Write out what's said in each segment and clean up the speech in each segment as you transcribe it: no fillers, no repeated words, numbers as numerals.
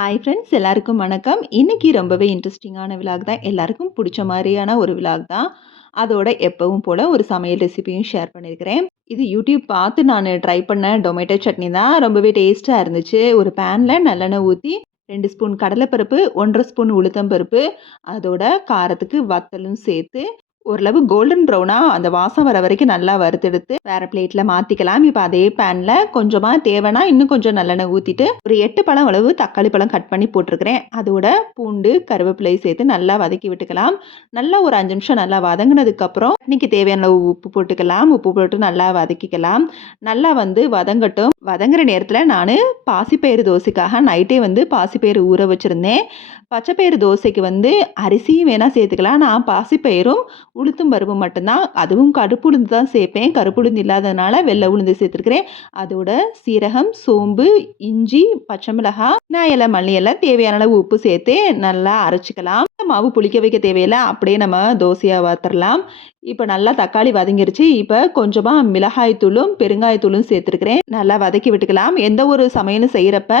Hi friends, எல்லாருக்கும் வணக்கம். இன்னைக்கு ரொம்பவே இன்ட்ரெஸ்டிங்கான விலாக் தான். எல்லாருக்கும் பிடிச்ச மாதிரியான ஒரு விலாக் தான். அதோட எப்பவும் போல ஒரு சமையல் ரெசிபியும் ஷேர் பண்ணியிருக்கிறேன். இது யூடியூப் பார்த்து நான் ட்ரை பண்ண டொமேட்டோ சட்னி தான். ரொம்பவே டேஸ்ட்டாக இருந்துச்சு. ஒரு பேனில் நல்லெண்ணெய் ஊற்றி 2 ஸ்பூன் கடலைப்பருப்பு, 1 1/2 ஸ்பூன் உளுத்தம் பருப்பு, அதோட காரத்துக்கு வத்தலும் சேர்த்து ஓரளவு கோல்டன் ப்ரௌனா அந்த வாசம் வர வரைக்கும் நல்லா வறுத்தெடுத்து வேற பிளேட்ல மாத்திக்கலாம். இப்போ அதே பேன்ல கொஞ்சமா தேவைன்னா இன்னும் கொஞ்சம் நல்லெண்ணெய் ஊத்திட்டு ஒரு 8 பழம் அளவு தக்காளி பழம் கட் பண்ணி போட்டிருக்கிறேன். அதோட பூண்டு, கருவேப்பிலை சேர்த்து நல்லா வதக்கி விட்டுக்கலாம். நல்லா ஒரு 5 நிமிஷம் நல்லா வதங்கினதுக்கு அப்புறம் சட்னிக்கு தேவையான அளவு உப்பு போட்டுக்கலாம். உப்பு போட்டு நல்லா வதக்கிக்கலாம். நல்லா வதங்கட்டும். வதங்குற நேரத்தில் நான் பாசிப்பயிறு தோசைக்காக நைட்டே பாசிப்பயிறு ஊற வச்சிருந்தேன். பச்சைப்பயிறு தோசைக்கு அரிசியும் வேணால் சேர்த்துக்கலாம். நான் பாசிப்பயிரும் உளுத்தும் பருப்பு மட்டும்தான், அதுவும் கருப்பு உளுந்து தான் சேர்ப்பேன். கருப்பு உளுந்து இல்லாதனால வெள்ளை உளுந்து சேர்த்துருக்கிறேன். அதோட சீரகம், சோம்பு, இஞ்சி, பச்சை மிளகாய், நான் இலை, மல்லி இலை, தேவையான அளவு உப்பு சேர்த்து நல்லா அரைச்சிக்கலாம். மாவு புளிக்க வைக்க தேவையில்லை, அப்படியே நம்ம தோசையாக வாத்துடலாம். இப்போ நல்லா தக்காளி வதங்கிருச்சு. இப்போ கொஞ்சமாக மிளகாய் தூளும் பெருங்காயத்தூளும் சேர்த்துருக்கிறேன். நல்லா வதக்கி விட்டுக்கலாம். எந்த ஒரு சமையலும் செய்கிறப்ப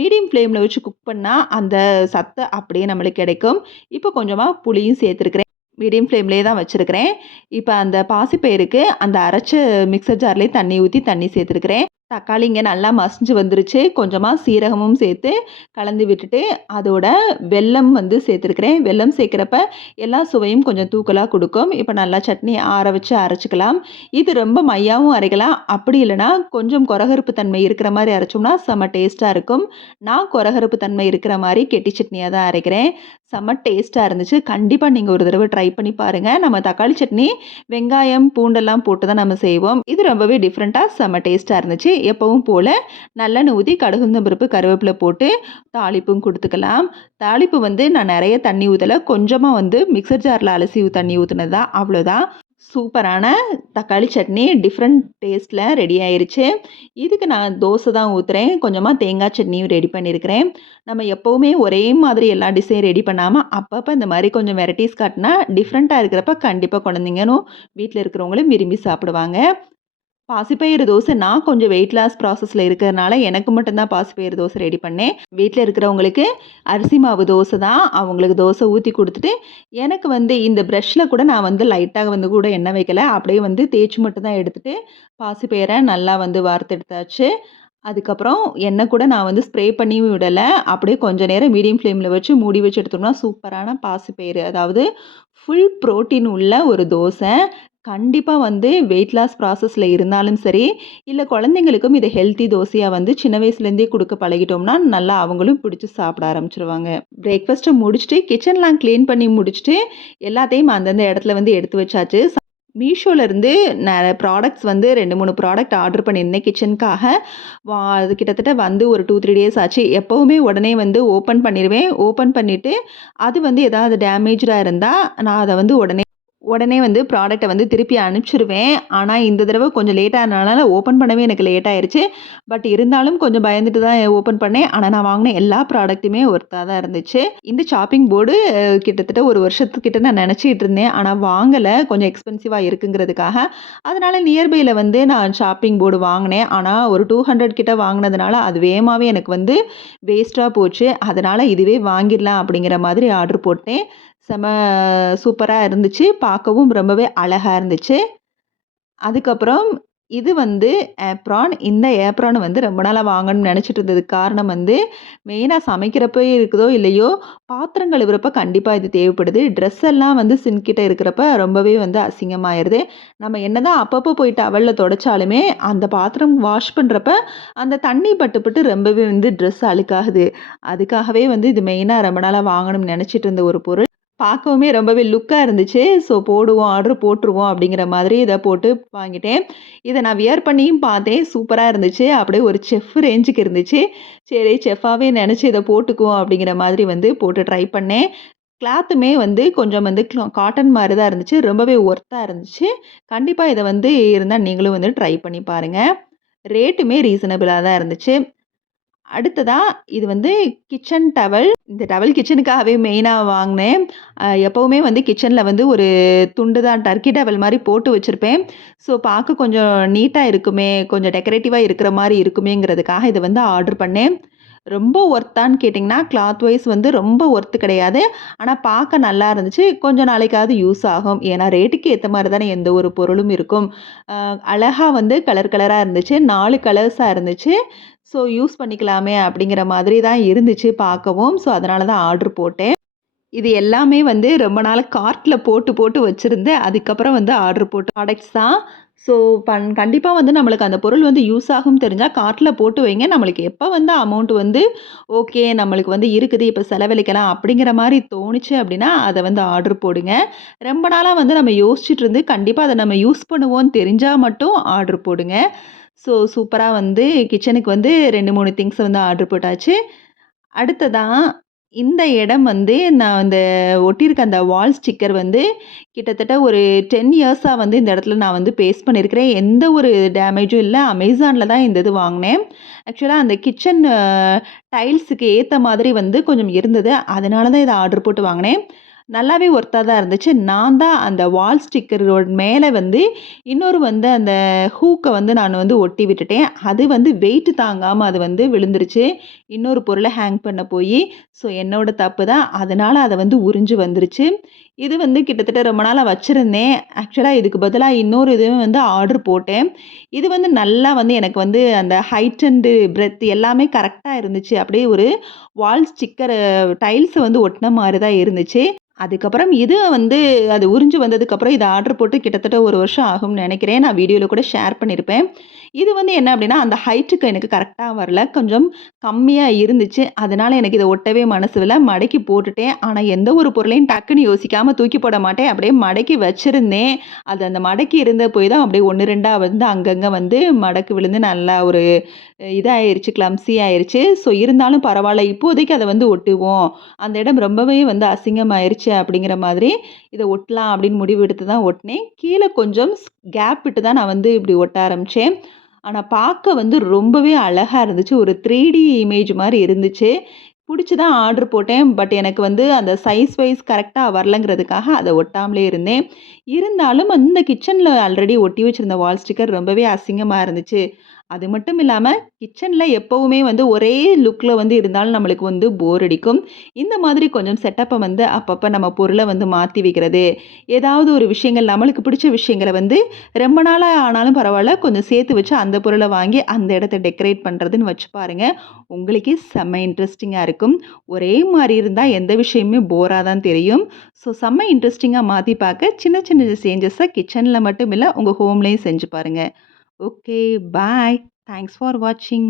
மீடியம் ஃப்ளேமில் வச்சு குக் பண்ணால் அந்த சத்து அப்படியே நம்மளுக்கு கிடைக்கும். இப்போ கொஞ்சமாக புளியும் சேர்த்துருக்கிறேன். மீடியம் ஃப்ளேம்லேயே தான் வச்சுருக்கிறேன். இப்போ அந்த பாசிப்பயிருக்கு அந்த அரைச்ச மிக்சர் ஜார்லேயே தண்ணி ஊற்றி தண்ணி சேர்த்துருக்கிறேன். தக்காளி இங்கே நல்லா மசிஞ்சு வந்துருச்சு. கொஞ்சமாக சீரகமும் சேர்த்து கலந்து விட்டுட்டு அதோட வெல்லம் சேர்த்துருக்கிறேன். வெல்லம் சேர்க்குறப்ப எல்லா சுவையும் கொஞ்சம் தூக்கலாக கொடுக்கும். இப்போ நல்லா சட்னி ஆற வச்சு அரைச்சிக்கலாம். இது ரொம்ப மையாவும் அரைக்கலாம். அப்படி இல்லைன்னா கொஞ்சம் கொரகருப்பு தன்மை இருக்கிற மாதிரி அரைச்சோம்னா செம்ம டேஸ்ட்டாக இருக்கும். நான் கொரகருப்பு தன்மை இருக்கிற மாதிரி கெட்டி சட்னியாக தான் அரைக்கிறேன். செம்ம டேஸ்ட்டாக இருந்துச்சு. கண்டிப்பாக நீங்கள் ஒரு தடவை ட்ரை பண்ணி பாருங்கள். நம்ம தக்காளி சட்னி வெங்காயம், பூண்டெல்லாம் போட்டு தான் நம்ம செய்வோம். இது ரொம்பவே டிஃப்ரெண்ட்டாக செம்ம டேஸ்ட்டாக இருந்துச்சு. எப்பவும் போல் நல்லெண்ணெய் ஊற்றி கடுகுந்தம் பருப்பு, கருவேப்பிலை போட்டு தாளிப்பும் கொடுத்துக்கலாம். தாளிப்பு நான் நிறைய தண்ணி ஊற்றலை. கொஞ்சமாக மிக்சர் ஜாரில் அலசி தண்ணி ஊற்றுனது தான், அவ்வளோதான். சூப்பரான தக்காளி சட்னி டிஃப்ரெண்ட் டேஸ்ட்டில் ரெடி ஆயிருச்சு. இதுக்கு நான் தோசை தான் ஊற்றுறேன். கொஞ்சமாக தேங்காய் சட்னியும் ரெடி பண்ணியிருக்கிறேன். நம்ம எப்போவுமே ஒரே மாதிரி எல்லா டிஷ்ஷையும் ரெடி பண்ணாமல் அப்பப்போ இந்த மாதிரி கொஞ்சம் வெரைட்டிஸ் காட்டினா டிஃப்ரெண்ட்டாக இருக்கிறப்ப கண்டிப்பாக குழந்தைங்களும் வீட்டில் இருக்கிறவங்களும் விரும்பி சாப்பிடுவாங்க. பாசிப்பயிறு தோசை நான் கொஞ்சம் வெயிட் லாஸ் ப்ராசஸில் இருக்கிறதுனால எனக்கு மட்டும்தான் பாசிப்பயிறு தோசை ரெடி பண்ணேன். வீட்டில் இருக்கிறவங்களுக்கு அரிசி மாவு தோசை தான். அவங்களுக்கு தோசை ஊற்றி கொடுத்துட்டு எனக்கு இந்த ப்ரஷ்ஷில் கூட நான் லைட்டாக கூட எண்ணெய் வைக்கல. அப்படியே தேய்ச்சி மட்டும் தான் எடுத்துகிட்டு பாசிப்பயிரை நல்லா வார்த்தெடுத்தாச்சு. அதுக்கப்புறம் எண்ணெய் கூட நான் ஸ்ப்ரே பண்ணியும் விடலை. அப்படியே கொஞ்சம் நேரம் மீடியம் ஃப்ளேமில் வச்சு மூடி வச்சு எடுத்தோம்னா சூப்பரான பாசிப்பயிறு, அதாவது ஃபுல் ப்ரோட்டீன் உள்ள ஒரு தோசை. கண்டிப்பாக வெயிட் லாஸ் ப்ராசஸில் இருந்தாலும் சரி, இல்லை குழந்தைங்களுக்கும் இதை ஹெல்த்தி தோசையாக சின்ன வயசுலேருந்தே கொடுக்க பழகிட்டோம்னா நல்லா அவங்களும் பிடிச்சி சாப்பிட ஆரம்பிச்சிருவாங்க. பிரேக்ஃபாஸ்ட்டை முடிச்சுட்டு கிச்சன்லாம் க்ளீன் பண்ணி முடிச்சுட்டு எல்லாத்தையும் அந்தந்த இடத்துல எடுத்து வச்சாச்சு. மீஷோலேருந்து ப்ராடக்ட்ஸ் 2, 3 ப்ராடக்ட் ஆர்டர் பண்ணியிருந்தேன் கிச்சனுக்காக. அது கிட்டத்தட்ட ஒரு 2, 3 டேஸ் ஆச்சு. எப்போவுமே உடனே ஓப்பன் பண்ணிடுவேன். ஓப்பன் பண்ணிவிட்டு அது ஏதாவது டேமேஜாக இருந்தால் நான் அதை உடனே ப்ராடக்ட்டை திருப்பி அனுப்பிச்சிருவேன். ஆனால் இந்த தடவை கொஞ்சம் லேட் ஆனதுனால ஓப்பன் பண்ணவே எனக்கு லேட் ஆயிருச்சு. பட் இருந்தாலும் கொஞ்சம் பயந்துட்டு தான் ஓப்பன் பண்ணேன். ஆனால் நான் வாங்கின எல்லா ப்ராடக்ட்டுமே ஒர்த்தாக தான் இருந்துச்சு. இந்த ஷாப்பிங் போர்டு கிட்டத்தட்ட ஒரு வருஷத்துக்கிட்ட நான் நினச்சிட்டு இருந்தேன். ஆனால் வாங்கலை, கொஞ்சம் எக்ஸ்பென்சிவாக இருக்குங்கிறதுக்காக. அதனால் நியர்பையில் நான் ஷாப்பிங் போர்டு வாங்கினேன். ஆனால் ஒரு 200 கிட்ட வாங்கினதுனால அது வேகமாகவே எனக்கு வேஸ்ட்டாக போச்சு. அதனால் இதுவே வாங்கிடலாம் அப்படிங்கிற மாதிரி ஆர்டர் போட்டேன். செம சூப்பராக இருந்துச்சு. பார்க்கவும் ரொம்பவே அழகாக இருந்துச்சு. அதுக்கப்புறம் இது ஏப்ரான். இந்த ஏப்ரான் ரொம்ப நாளாக வாங்கணும்னு நினச்சிட்டு இருந்ததுக்கு காரணம் மெயினாக சமைக்கிறப்ப இருக்குதோ இல்லையோ, பாத்திரம் கழுவுறப்ப கண்டிப்பாக இது தேவைப்படுது. ட்ரெஸ் எல்லாம் சிங்க் கிட்ட இருக்கிறப்ப ரொம்பவே அசிங்கமாயிருது. நம்ம என்னதான் அப்பப்போ போய் டவலில் துடைச்சாலுமே அந்த பாத்திரம் வாஷ் பண்ணுறப்ப அந்த தண்ணி பட்டு ரொம்பவே ட்ரெஸ் அழுக்காகுது. அதுக்காகவே இது மெயினாக ரொம்ப நாளாக வாங்கணும்னு நினச்சிட்டு இருந்த ஒரு பொருள். பார்க்கவுமே ரொம்பவே லுக்காக இருந்துச்சு. ஸோ ஆர்டர் போட்டுருவோம் அப்படிங்கிற மாதிரி இதை போட்டு வாங்கிட்டேன். இதை நான் வியர் பண்ணியும் பார்த்தேன். சூப்பராக இருந்துச்சு. அப்படியே ஒரு செஃப் ரேஞ்சுக்கு இருந்துச்சு. சரி, செஃப்பாகவே நினச்சி இதை போட்டுக்குவோம் அப்படிங்கிற மாதிரி போட்டு ட்ரை பண்ணேன். கிளாத்துமே கொஞ்சம் காட்டன் மாதிரி தான் இருந்துச்சு. ரொம்பவே ஒர்த்தாக இருந்துச்சு. கண்டிப்பாக இதை இருந்தால் நீங்களும் ட்ரை பண்ணி பாருங்கள். ரேட்டுமே ரீசனபிளாக தான் இருந்துச்சு. அடுத்ததா இது கிச்சன் டவல். இந்த டவல் கிச்சனுக்காகவே மெயினாக வாங்கினேன். எப்போவுமே கிச்சனில் ஒரு துண்டு தான் டர்க்கி டவல் மாதிரி போட்டு வச்சுருப்பேன். ஸோ பார்க்க கொஞ்சம் நீட்டாக இருக்குமே, கொஞ்சம் டெக்கரேட்டிவாக இருக்கிற மாதிரி இருக்குமேங்கிறதுக்காக இதை ஆர்டர் பண்ணேன். ரொம்ப ஒர்த்தான்னு கேட்டிங்கன்னா, கிளாத் வைஸ் வந்து ரொம்ப ஒர்த்து கிடையாது. ஆனா பார்க்க நல்லா இருந்துச்சு. கொஞ்ச நாளைக்காவது யூஸ் ஆகும். ஏன்னா ரேட்டுக்கு ஏத்த மாரி தானே எந்த ஒரு பொருளும் இருக்கும். அழகா வந்து கலர் கலரா இருந்துச்சு. 4 கலர்ஸா இருந்துச்சு. ஸோ யூஸ் பண்ணிக்கலாமே அப்படிங்கிற மாதிரி தான் இருந்துச்சு பார்க்கவும். ஸோ அதனால தான் ஆர்டர் போட்டேன். இது எல்லாமே வந்து ரொம்ப நாளா கார்ட்ல போட்டு, போட்டு வச்சிருந்தேன். அதுக்கப்புறம் வந்து ஆர்டர் போட்ட ப்ராடக்ட்ஸ் தான். ஸோ கண்டிப்பா வந்து நம்மளுக்கு அந்த பொருள் வந்து யூஸ் ஆகும்னு தெரிஞ்சா கார்ட்ல போட்டு வைங்க. நம்மளுக்கு எப்ப வந்து அமௌண்ட் வந்து ஓகே நம்மளுக்கு வந்து இருக்குது, இப்ப செலவழிக்கலாம் அப்படிங்கிற மாரி தோணுச்சு அப்படின்னா, அத வந்து ஆர்டர் போடுங்க. ரொம்ப நாளா வந்து நம்ம யோசிச்சுட்டு இருந்து கண்டிப்பா அத நம்ம யூஸ் பண்ணுவோம்னு தெரிஞ்சா மட்டும் ஆர்டர் போடுங்க. ஸோ சூப்பரா வந்து கிச்சனுக்கு வந்து 2, 3 திங்ஸ் வந்து ஆர்டர் போட்டாச்சு. அடுத்ததா, இந்த இடம் வந்து நான் அந்த ஒட்டியிருக்க அந்த வால் ஸ்டிக்கர் வந்து கிட்டத்தட்ட ஒரு 10 இயர்ஸா வந்து இந்த இடத்துல நான் வந்து பேஸ்ட் பண்ணியிருக்கிறேன். எந்த ஒரு டேமேஜும் இல்ல. அமேசான்ல தான் இந்த இது வாங்குனேன். ஆக்சுவலா அந்த கிச்சன் டைல்ஸுக்கு ஏத்த மாதிரி வந்து கொஞ்சம் இருந்தது. அதனால தான் இத ஆர்டர் போட்டு வாங்குனேன். நல்லாவே ஒர்த்தா தான் இருந்துச்சு. நான் தான் அந்த வால் ஸ்டிக்கரோட மேல வந்து இன்னொரு வந்து அந்த ஹூக்க வந்து நான் வந்து ஒட்டி விட்டுட்டேன். அது வந்து வெயிட் தாங்காம அது வந்து விழுந்துருச்சு. இன்னொரு பொருள ஹேங் பண்ண போயி. ஸோ என்னோட தப்பு தான். அதனால அத வந்து உறிஞ்சு வந்துருச்சு. இது வந்து கிட்டத்தட்ட ரொம்ப நாளா வச்சிருந்தேன். ஆக்சுவலா இதுக்கு பதிலா இன்னொரு இதுவும் வந்து ஆர்டர் போட்டேன். இது வந்து நல்லா வந்து எனக்கு வந்து அந்த ஹைட் அண்ட் பிரெத் எல்லாமே கரெக்ட்டா இருந்துச்சு. அப்படியே ஒரு வால் ஸ்டிக்கர் டைல்ஸ வந்து ஒட்டுன மாரி தான் இருந்துச்சு. அதுக்கப்புறம் இது வந்து அது உறிஞ்சு வந்ததுக்கப்புறம் இத ஆர்டர் போட்டு கிட்டத்தட்ட 1 வருஷம் ஆகும்னு நெனைக்கிறேன். நான் வீடியோல கூட ஷேர் பண்ணியிருப்பேன். இது வந்து என்ன அப்டின்னா, அந்த ஹைட்டுக்கு எனக்கு கரெக்ட்டா வரல. கொஞ்சம் கம்மியா இருந்துச்சு. அதனால எனக்கு இத ஒட்டவே மனசு இல்ல. மடக்கி போட்டுட்டேன். ஆனா எந்த ஒரு பொருளையும் டக்குன்னு யோசிக்காம தூக்கி போட மாட்டேன். அப்படியே மடக்கி வச்சிருந்தேன். அது அந்த மடக்கி இருந்த போய் தான் அப்படியே 1, 2ஆ வந்து அங்கங்க வந்து மடக்கு விழுந்து நல்லா ஒரு இதாயிருச்சு, கிளம்ஸி ஆயிருச்சு. ஸோ இருந்தாலும் பரவால்ல. இப்போதைக்கு அத வந்து ஒட்டுவோம். அந்த இடம் ரொம்பவே வந்து அசிங்கமாயிருச்சு அப்படிங்கிற மாதிரி, இத ஒட்டலாம் அப்படின்னு முடிவு எடுத்து தான் ஒட்டுனேன். கீழ கொஞ்சம் கேப் விட்டு தான் நான் வந்து இப்படி ஒட்ட ஆரம்பிச்சேன். ஆனா பார்க்க வந்து ரொம்பவே அழகா இருந்துச்சு. ஒரு 3D இமேஜ் மாரி இருந்துச்சு. புடிச்சு தான் ஆர்டர் போட்டேன். பட் எனக்கு வந்து அந்த சைஸ் வைஸ் கரெக்ட்டா வரலங்கிறதுக்காக அத ஒட்டாமலே இருந்தேன். இருந்தாலும் அந்த கிச்சன்ல ஆல்ரெடி ஒட்டி வச்சிருந்த வால் ஸ்டிக்கர் ரொம்பவே அசிங்கமா இருந்துச்சு. அது மட்டும் இல்லாம, கிச்சன்ல எப்பவுமே வந்து ஒரே லுக்ல வந்து இருந்தாலும் நம்மளுக்கு வந்து போர் அடிக்கும். இந்த மாதிரி கொஞ்சம் செட்டப்ப வந்து அப்பப்ப நம்ம பொருள வந்து மாத்தி வைக்கிறது. ஏதாவது ஒரு விஷயங்கள் நம்மளுக்கு பிடிச்ச விஷயங்கள வந்து ரொம்ப நாளா ஆனாலும் பரவால்ல, கொஞ்சம் சேர்த்து வச்சு அந்த பொருள வாங்கி அந்த இடத்த டெக்கரேட் பண்றதுன்னு வச்சு பாருங்க. உங்களுக்கே செம்ம இன்ட்ரஸ்டிங்கா இருக்கும். ஒரே மாரி இருந்தா எந்த விஷயமுமே போரா தான் தெரியும். ஸோ செம்ம இன்ட்ரஸ்டிங்கா மாத்தி பார்க்க சின்ன சின்ன சேஞ்சஸ கிச்சன்ல மட்டும் இல்ல, உங்க ஹோம்லயும் செஞ்சு பாருங்க. Okay, bye. Thanks for watching.